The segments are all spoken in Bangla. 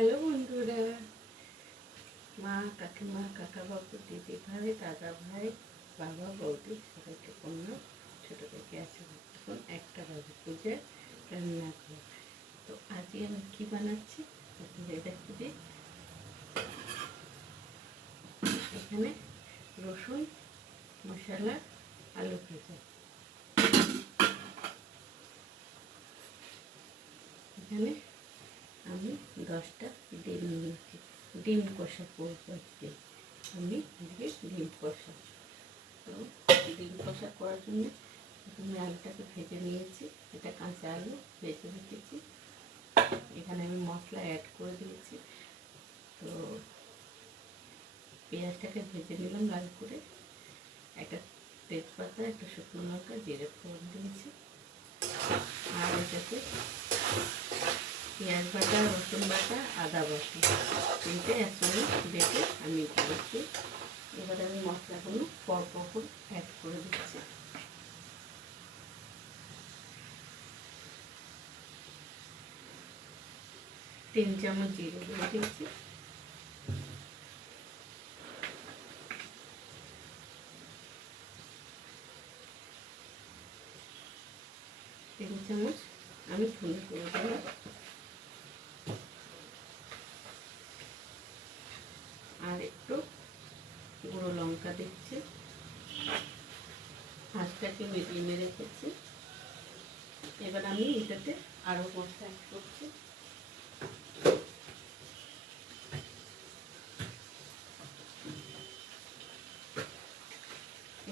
হ্যালো বন্ধুরা, মা কাকিমা কাকা বাবু দিদি ভাই দাদা ভাই বাবা বৌদি সবাইকে পণ্য ছোটো থেকে আছে। এখন একটা বাজে পুজো রান্না করে। তো আজকে আমি কী বানাচ্ছি আপনাদের দেখতে দিই। এখানে রসুন মশলা আলু ভাজা, এখানে আমি 10টা ডিম নিয়েছি। ডিম কষা করবো আজকে আমি ডিম কষা। তো ডিম কষা করার জন্য আমি আলুটাকে ভেজে নিয়েছি। এটা কাঁচা আলু ভেজে রেখেছি। এখানে আমি মশলা অ্যাড করে দিয়েছি। তো পেঁয়াজটাকে ভেজে নিলাম লাল করে। একটা তেজপাতা, একটা শুকনো লঙ্কা, জিরে ফোড়ন দিয়েছি। আর এটাতে পেঁয়াজ বাটা, রসুন বাটা, আদা বাটা তিনটে একসঙ্গে বেটে আমি দিয়েছি। এবারে আমি মশলাগুলো পরপর করে অ্যাড করে দিচ্ছি। তিন চামচ জিরে দিয়ে দিয়েছি। তিন চামচ আমি ধনে করে দিলাম। আর একটু গুঁড়ো লঙ্কা দিচ্ছি। আঁচটাকে মিডিয়ামে রেখেছি। এবার আমি এটাতে আরও মশলা অ্যাড করছি।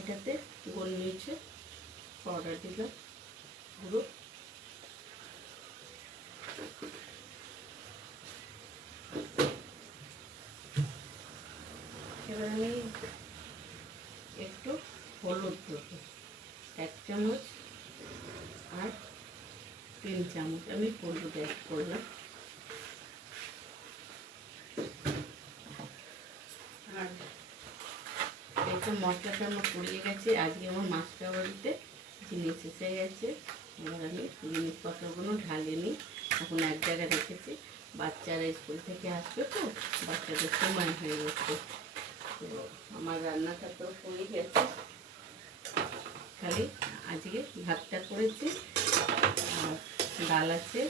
এটাতে গোলমরিচের পাউডার দিলাম গুঁড়ো। এবার আমি একটু হলুদ দেবো, 1 চামচ আর 3 চামচ আমি হলুদ অ্যাড করলাম। আর একটু মশলাটা আমার পুড়িয়ে গেছে। আজকে আমার মাছটা বাড়িতে জিনিস এসে গেছে। এবার আমি জিনিসপত্রগুলো ঢালিয়ে নিই। এখন এক জায়গায় রেখেছি। বাচ্চারা স্কুল থেকে আসবে, তো বাচ্চাদের সময় হয়ে গেছে। তো আমার রান্নাটা তো হয়ে গেছে, খালি আজকে ভাতটা করেছি আর ডাল আছে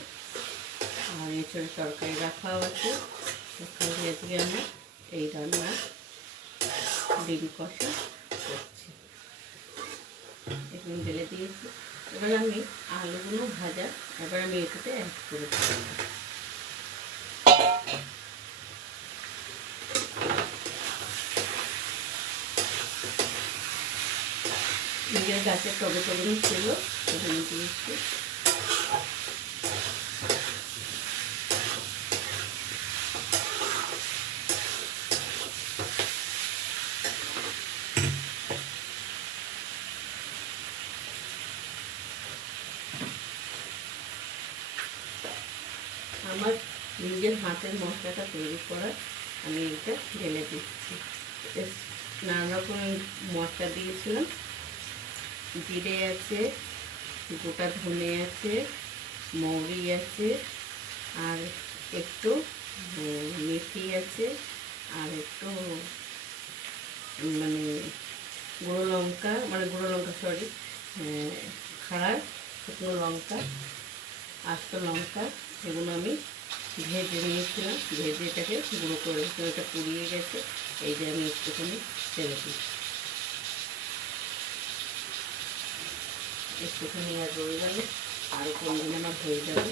আর এঁচড়ের তরকারি রাখাও আছে। খালি আজকে আমি এই রান্না ডিম কষা করছি। এখানে ঢেলে দিয়েছি। এবার আমি আলুগুলো ভাজা এবার আমি এটাতে অ্যাড করে দিচ্ছি। নিজের গাছের টমেটো ছিল সেখানে দিয়েছি। আমার নিজের হাতের মশলাটা তৈরি করা, আমি এটা ঢেলে দিচ্ছি। নানা রকম মশলা দিয়েছিলাম। জিরে আছে, গোটা ধনে আছে, মৌরি আছে, আর একটু মেথি আছে, আর একটু মানে গুঁড়ো লঙ্কা সরি, খাড়া শুকনো লঙ্কা, আস্ত লঙ্কা, এগুলো আমি ভেজে নিয়েছিলাম। ভেজে এটাকে গুঁড়ো করে এটা পুড়িয়ে গেছে। এই যে আমি একটুখানি ছেড়ে দিই, একটুখানি আর রয়ে গেলে আরও কোন দিন আমার হয়ে যাবে।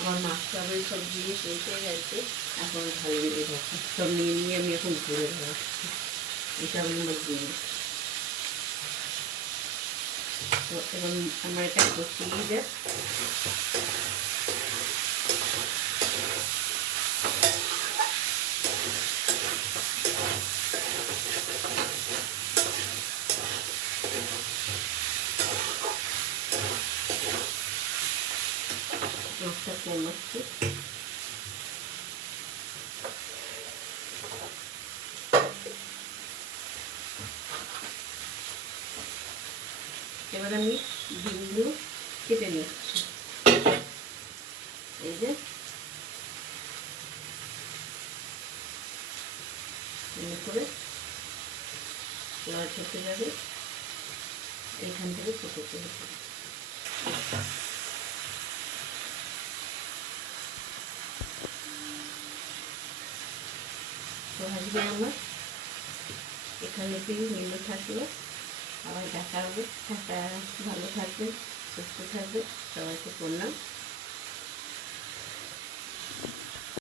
আমার মাছটা আবার সব জিনিস এসে গেছে। এখন ঢালিয়ে দিয়ে সব নিয়ে আমি এখন ঘুরে বেড়াচ্ছি। এটা আমার জিনিস। তো এবং আমার এটা কষিয়ে যায়। মাছটা কমাচ্ছি। এবার আমি ডিমগুলো কেটে নিচ্ছি। এই যে এমনি করে লজ হতে যাবে, এইখান থেকে ছোটো করে তো আজকে আমার এখানে ভিডিও থাকলো, আবার দেখা হবে। ভালো থাকবেন, সুস্থ থাকবেন, সবাইকে প্রণাম।